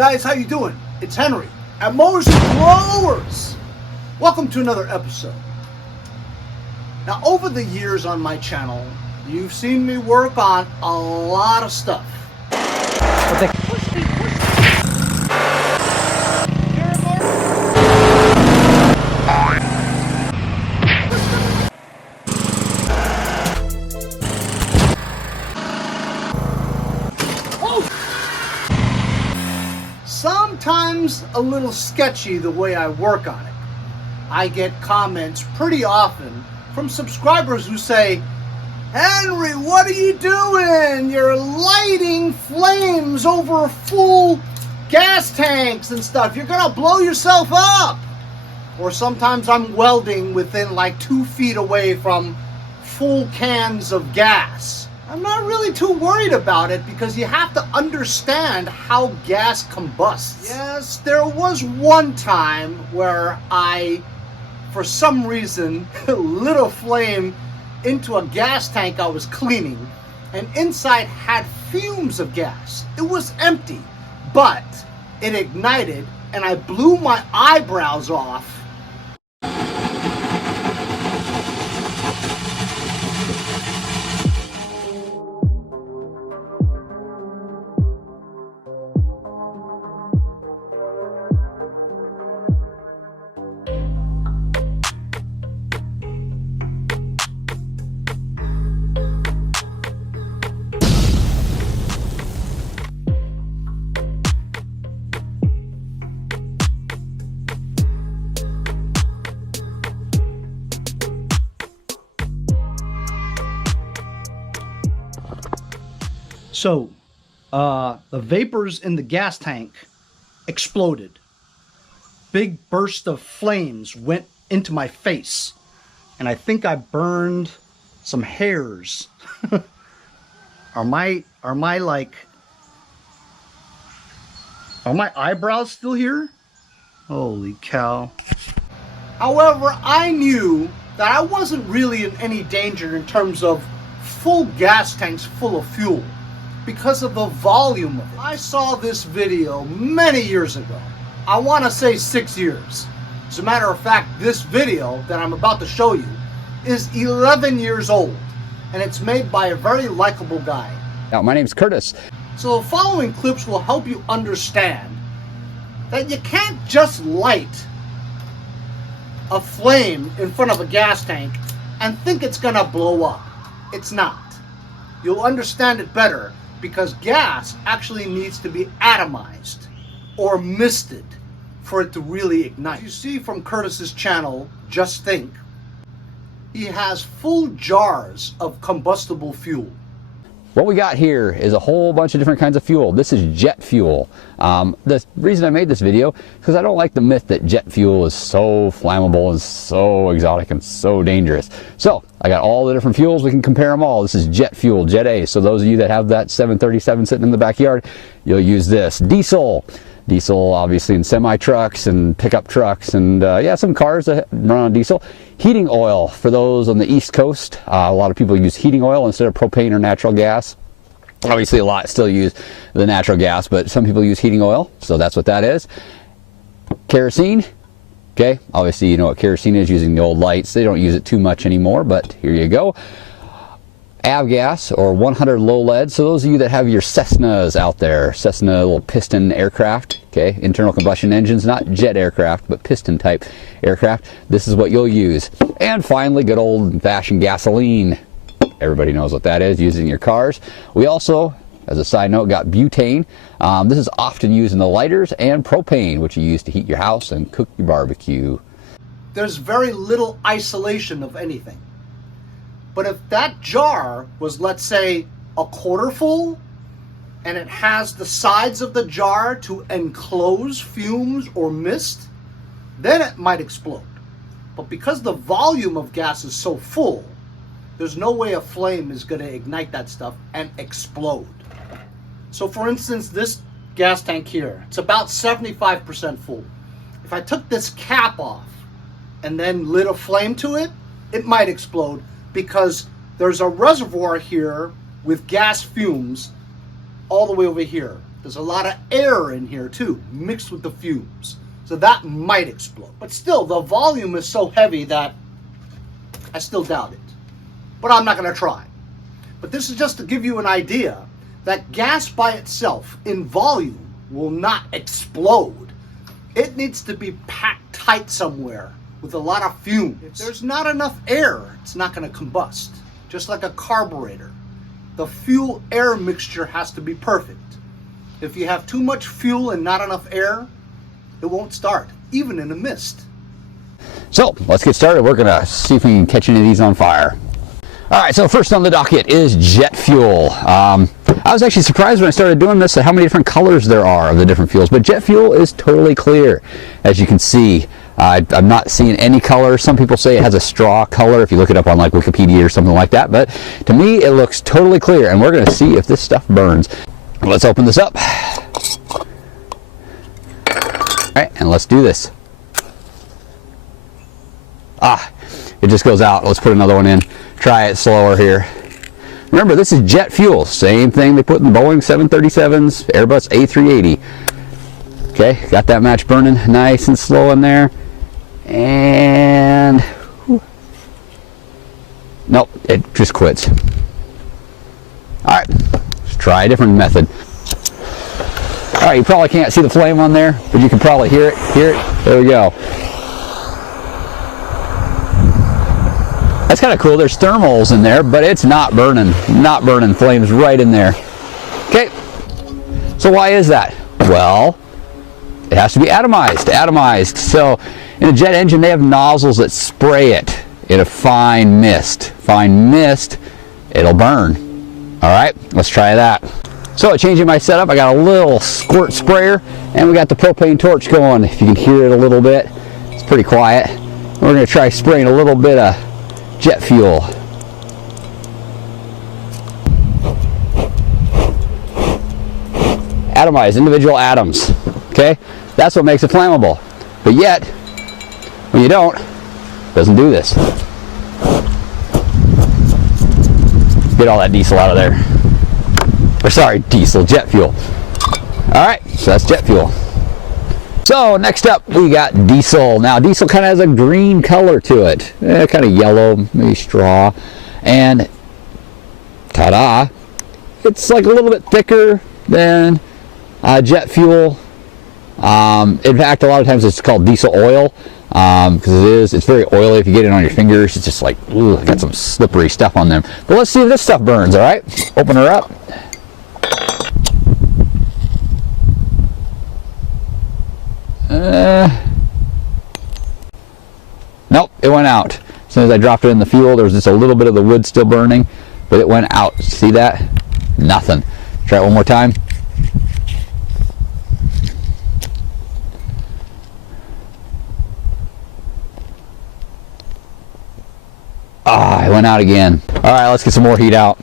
guys, how you doing? It's Henry at Mowers and Growers. Welcome to another episode. Now, over the years on my channel, you've seen me work on a lot of stuff. Sometimes a little sketchy the way I work on it. I get comments pretty often from subscribers who say, "Henry, what are you doing? You're lighting flames over full gas tanks and stuff. You're gonna blow yourself up." Or sometimes I'm welding within like 2 feet away from full cans of gas. I'm not really too worried about it because you have to understand how gas combusts. Yes, there was one time where I, for some reason, lit a flame into a gas tank I was cleaning, and inside had fumes of gas. It was empty, but it ignited and I blew my eyebrows off. So, the vapors in the gas tank exploded. Big burst of flames went into my face, and I think I burned some hairs. Are my eyebrows still here? Holy cow. However, I knew that I wasn't really in any danger in terms of full gas tanks full of fuel, because of the volume of it. I saw this video many years ago. I want to say 6 years. As a matter of fact, this video that I'm about to show you is 11 years old, and it's made by a very likable guy. Now, my name's Curtis. So the following clips will help you understand that you can't just light a flame in front of a gas tank and think it's gonna blow up. It's not. You'll understand it better because gas actually needs to be atomized or misted for it to really ignite. You see from Curtis's channel, Just Think, he has full jars of combustible fuel. What we got here is a whole bunch of different kinds of fuel. This is jet fuel. The reason I made this video is because I don't like the myth that jet fuel is so flammable and so exotic and so dangerous. So I got all the different fuels. We can compare them all. This is jet fuel, Jet A. So those of you that have that 737 sitting in the backyard, you'll use this. Diesel. Diesel obviously in semi-trucks and pickup trucks and yeah, some cars that run on diesel. Heating oil for those on the East Coast. A lot of people use heating oil instead of propane or natural gas. Obviously a lot still use the natural gas, but some people use heating oil, so that's what that is. Kerosene. Okay, obviously you know what kerosene is, using the old lights. They don't use it too much anymore, but here you go. Avgas, or 100 low lead. So those of you that have your Cessnas out there, Cessna little piston aircraft, okay, internal combustion engines, not jet aircraft, but piston type aircraft, this is what you'll use. And finally, good old fashioned gasoline. Everybody knows what that is, using your cars. We also, as a side note, got butane. This is often used in the lighters, and propane, which you use to heat your house and cook your barbecue. There's very little isolation of anything. But if that jar was, let's say, a quarter full, and it has the sides of the jar to enclose fumes or mist, then it might explode. But because the volume of gas is so full, there's no way a flame is going to ignite that stuff and explode. So for instance, this gas tank here, it's about 75% full. If I took this cap off and then lit a flame to it, it might explode, because there's a reservoir here with gas fumes all the way over here. There's a lot of air in here too, mixed with the fumes. So that might explode. But still, the volume is so heavy that I still doubt it. But I'm not going to try. But this is just to give you an idea that gas by itself in volume will not explode. It needs to be packed tight somewhere with a lot of fumes. If there's not enough air, it's not going to combust. Just like a carburetor. The fuel-air mixture has to be perfect. If you have too much fuel and not enough air, it won't start, even in a mist. So let's get started. We're gonna see if we can catch any of these on fire. All right, so first on the docket is jet fuel. I was actually surprised when I started doing this at how many different colors there are of the different fuels, but jet fuel is totally clear, as you can see. I'm not seeing any color. Some people say it has a straw color if you look it up on like Wikipedia or something like that, but to me it looks totally clear, and we're gonna see if this stuff burns. Let's open this up. All right, and let's do this. It just goes out. Let's put another one in. Try it slower here. Remember, this is jet fuel. Same thing they put in Boeing 737s, Airbus A380. Okay, got that match burning nice and slow in there. And nope, it just quits. All right, let's try a different method. All right, you probably can't see the flame on there, but you can probably hear it. There we go. That's kind of cool. There's thermals in there, but it's not burning. Not burning. Flames right in there. Okay. So why is that? Well, it has to be atomized. So in a jet engine, they have nozzles that spray it in a fine mist. It'll burn. All right, let's try that. So changing my setup, I got a little squirt sprayer, and we got the propane torch going. If you can hear it a little bit, it's pretty quiet. We're going to try spraying a little bit of jet fuel. Atomized, individual atoms. Okay, that's what makes it flammable. But yet, when you don't, it doesn't do this. Get all that diesel out of there. Or sorry, diesel, jet fuel. All right, so that's jet fuel. So next up we got diesel. Now diesel kind of has a green color to it, kind of yellow, maybe straw, and ta-da, it's like a little bit thicker than jet fuel. In fact, a lot of times it's called diesel oil because it's very oily. If you get it on your fingers, it's just like, ooh, got some slippery stuff on them. But let's see if this stuff burns. All right, open her up. Nope, it went out. As soon as I dropped it in the fuel, there was just a little bit of the wood still burning, but it went out. See that? Nothing. Try it one more time. It went out again. All right, let's get some more heat out.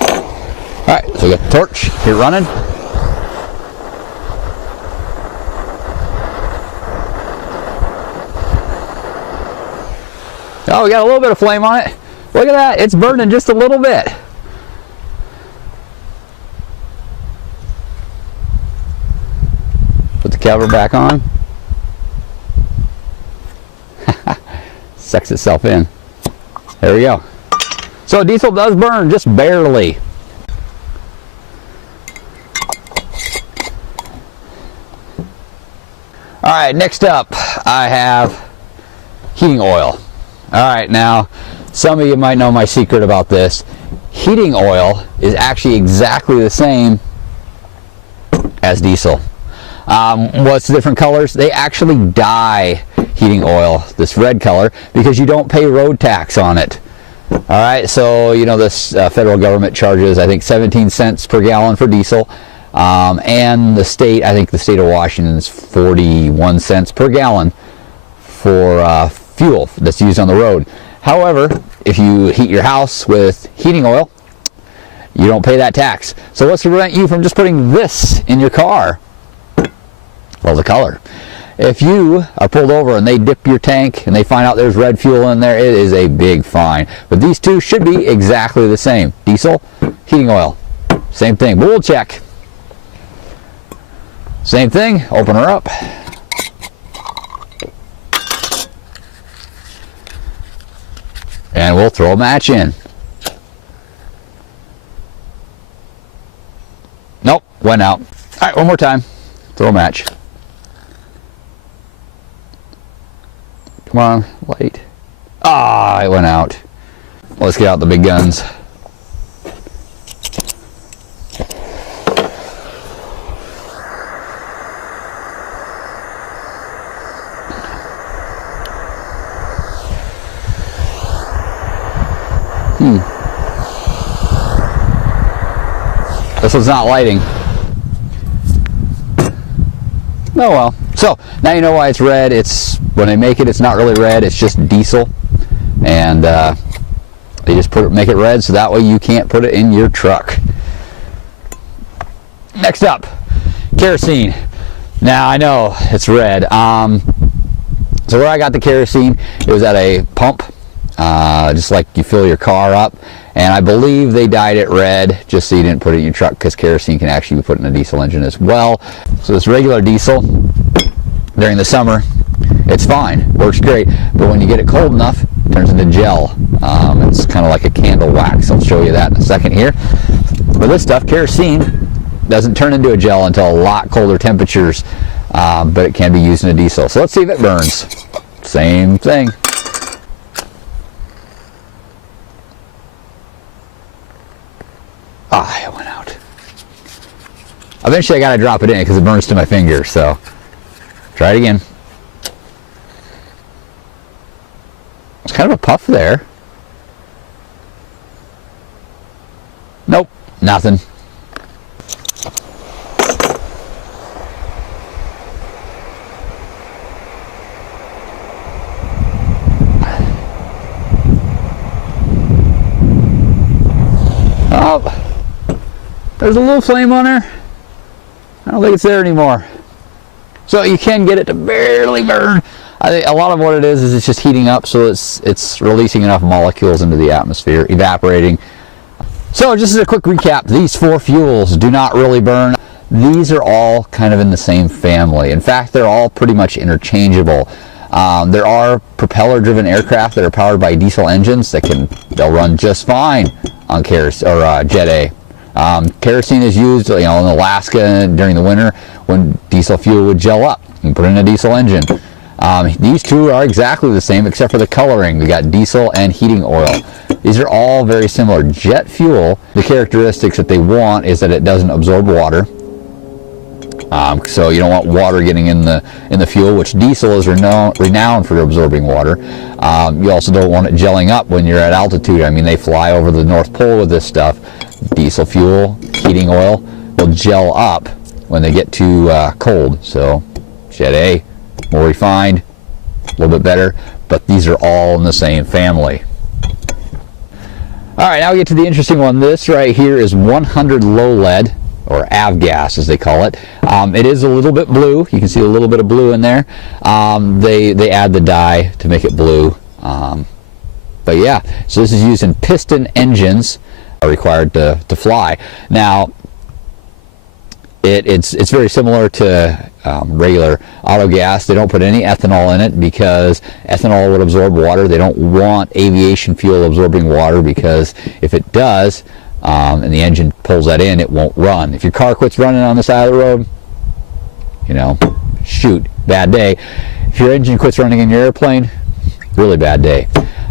All right, so we got the torch here running. Oh, we got a little bit of flame on it. Look at that, it's burning just a little bit. Put the cover back on. Sucks itself in. There we go. So diesel does burn, just barely. All right, next up I have heating oil. All right, now some of you might know my secret about this. Heating oil is actually exactly the same as diesel. What's the different colors? They actually dye heating oil this red color because you don't pay road tax on it. All right, so you know this federal government charges, I think, 17 cents per gallon for diesel, and the state, I think the state of Washington is 41 cents per gallon for fuel that's used on the road. However, if you heat your house with heating oil, you don't pay that tax. So what's to prevent you from just putting this in your car? Well, the color. If you are pulled over and they dip your tank and they find out there's red fuel in there, it is a big fine. But these two should be exactly the same. Diesel heating oil. Same thing, but we'll check. Same thing, open her up. And we'll throw a match in. Nope, went out. All right, one more time. Throw a match. Come on, light. Ah, it went out. Let's get out the big guns. This one's not lighting. Oh well. So now you know why it's red. It's when they make it, it's not really red. It's just diesel, and they just make it red so that way you can't put it in your truck. Next up, kerosene. Now I know it's red. So where I got the kerosene, it was at a pump, just like you fill your car up. And I believe they dyed it red just so you didn't put it in your truck, because kerosene can actually be put in a diesel engine as well. So this regular diesel, during the summer, it's fine, works great. But when you get it cold enough, it turns into gel. It's kind of like a candle wax. I'll show you that in a second here. But this stuff, kerosene, doesn't turn into a gel until a lot colder temperatures, but it can be used in a diesel. So let's see if it burns. Same thing. Ah, it went out. Eventually I gotta drop it in because it burns to my finger, so try it again. It's kind of a puff there. Nope, nothing. Oh. There's a little flame on there. I don't think it's there anymore. So you can get it to barely burn. I think a lot of what it is it's just heating up, so it's releasing enough molecules into the atmosphere, evaporating. So just as a quick recap, these 4 fuels do not really burn. These are all kind of in the same family. In fact, they're all pretty much interchangeable. There are propeller-driven aircraft that are powered by diesel engines they'll run just fine on kerosene or Jet A. Kerosene is used, in Alaska during the winter when diesel fuel would gel up and put in a diesel engine. These two are exactly the same except for the coloring. We got diesel and heating oil. These are all very similar. Jet fuel, the characteristics that they want is that it doesn't absorb water. So you don't want water getting in the fuel, which diesel is renowned for absorbing water. You also don't want it gelling up when you're at altitude. I mean, they fly over the North Pole with this stuff. Diesel fuel, heating oil will gel up when they get too cold. So Jet A, more refined, a little bit better, but these are all in the same family. All right, now we get to the interesting one. This right here is 100 low lead, or avgas as they call it. It is a little bit blue. You can see a little bit of blue in there. They add the dye to make it blue. But yeah, so this is used in piston engines are required to fly. Now, it's very similar to regular auto gas. They don't put any ethanol in it because ethanol would absorb water. They don't want aviation fuel absorbing water, because if it does, and the engine pulls that in, it won't run. If your car quits running on the side of the road, shoot, bad day. If your engine quits running in your airplane, really bad day.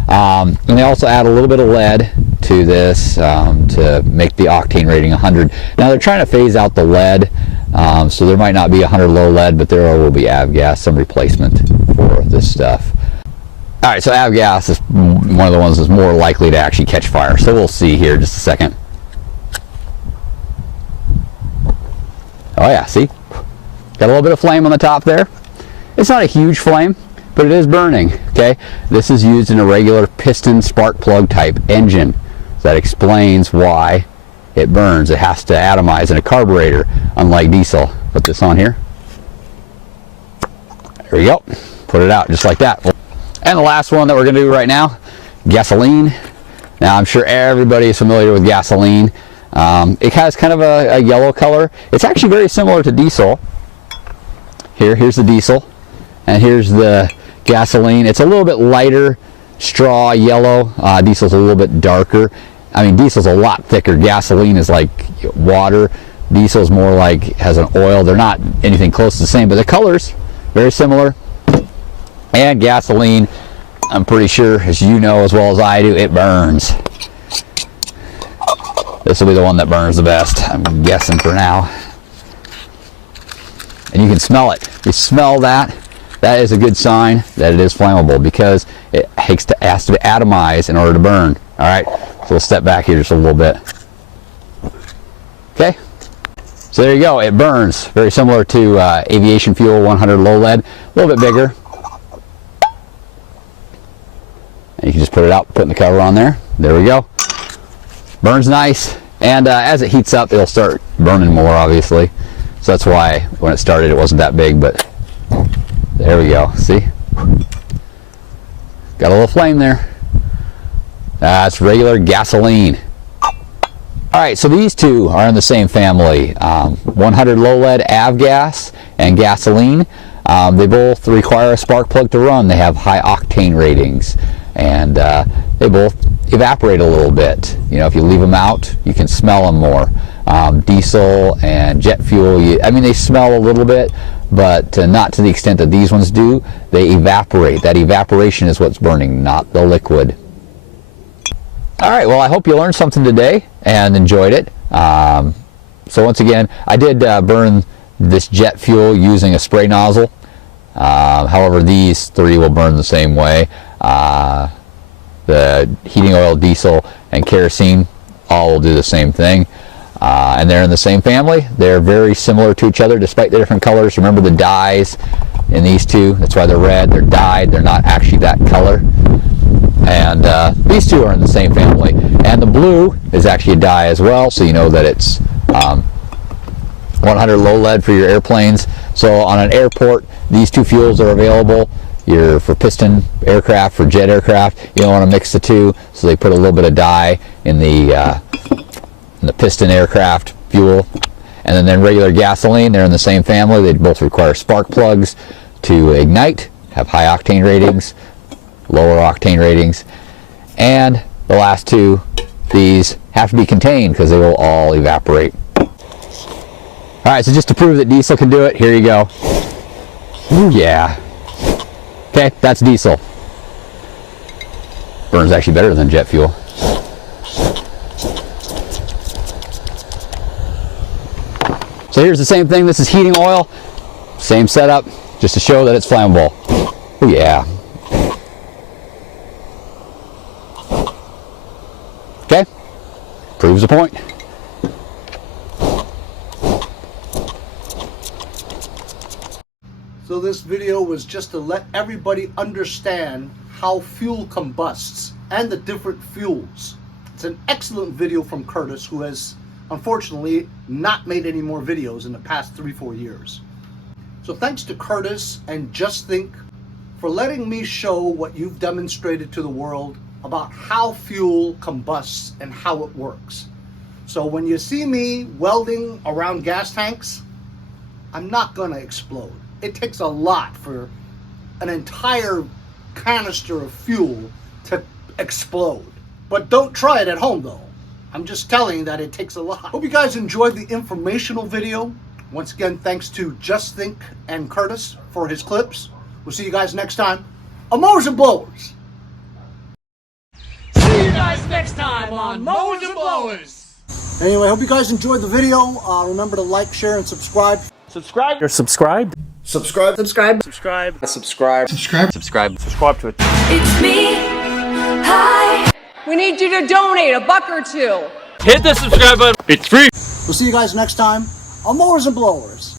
And they also add a little bit of lead to this to make the octane rating 100. Now they're trying to phase out the lead, so there might not be 100 low lead, but there will be avgas, some replacement for this stuff. All right, so avgas is one of the ones that's more likely to actually catch fire. So we'll see here in just a second. Oh yeah, see? Got a little bit of flame on the top there. It's not a huge flame, but it is burning, okay? This is used in a regular piston spark plug type engine. So that explains why it burns. It has to atomize in a carburetor, unlike diesel. Put this on here. There we go. Put it out just like that. And the last one that we're gonna do right now, gasoline. Now I'm sure everybody is familiar with gasoline. It has kind of a yellow color. It's actually very similar to diesel. Here's the diesel, and here's the gasoline. It's a little bit lighter straw yellow. Diesel's a little bit darker. I mean, diesel's a lot thicker. Gasoline is like water. Diesel's more like has an oil. They're not anything close to the same, but the colors very similar. And gasoline, I'm pretty sure, as you know as well as I do, it burns. This will be the one that burns the best, I'm guessing for now. And you can smell it. You smell that. That is a good sign that it is flammable, because it has to be atomized in order to burn. All right, so we'll step back here just a little bit. Okay, so there you go. It burns. Very similar to aviation fuel 100 low lead, a little bit bigger. And you can just put it out, putting the cover on there. There we go. Burns nice, and as it heats up, it'll start burning more, obviously. So that's why when it started, it wasn't that big, but there we go. See? Got a little flame there. That's regular gasoline. All right, so these two are in the same family. 100 low lead avgas and gasoline. They both require a spark plug to run. They have high octane ratings, and they both evaporate a little bit. You know, if you leave them out, you can smell them more. Diesel and jet fuel, I mean, they smell a little bit, but not to the extent that these ones do. They evaporate. That evaporation is what's burning, not the liquid. All right, well, I hope you learned something today and enjoyed it. So once again, I did burn this jet fuel using a spray nozzle. However, these three will burn the same way. The heating oil, diesel, and kerosene all will do the same thing. And they're in the same family. They're very similar to each other despite the different colors. Remember the dyes in these two? That's why they're red. They're dyed. They're not actually that color. And these two are in the same family. And the blue is actually a dye as well, so you know that it's 100 low lead for your airplanes. So on an airport, these two fuels are available. You're for piston aircraft, for jet aircraft, you don't want to mix the two, so they put a little bit of dye in the piston aircraft fuel. And then regular gasoline, they're in the same family. They both require spark plugs to ignite, have high octane ratings, lower octane ratings. And the last two, these have to be contained because they will all evaporate. All right, so just to prove that diesel can do it, here you go. Ooh, yeah. Okay, that's diesel. Burns actually better than jet fuel. So here's the same thing. This is heating oil. Same setup, just to show that it's flammable. Oh yeah. Okay, proves the point. So this video was just to let everybody understand how fuel combusts and the different fuels. It's an excellent video from Curtis, who has unfortunately not made any more videos in the past 3-4 years. So thanks to Curtis and Just Think for letting me show what you've demonstrated to the world about how fuel combusts and how it works. So when you see me welding around gas tanks, I'm not gonna explode. It takes a lot for an entire canister of fuel to explode. But don't try it at home though. I'm just telling you that it takes a lot. Hope you guys enjoyed the informational video. Once again, thanks to Just Think and Curtis for his clips. We'll see you guys next time on Mowers and Blowers. See you guys next time on Mowers and Blowers. Anyway, hope you guys enjoyed the video. Remember to like, share, and subscribe. Subscribe. You're subscribed. Subscribe. Subscribe. Subscribe. Subscribe. Subscribe. Subscribe. Subscribe to it. It's me. Hi. We need you to donate $1 or $2. Hit the subscribe button. It's free. We'll see you guys next time on Mowers and Blowers.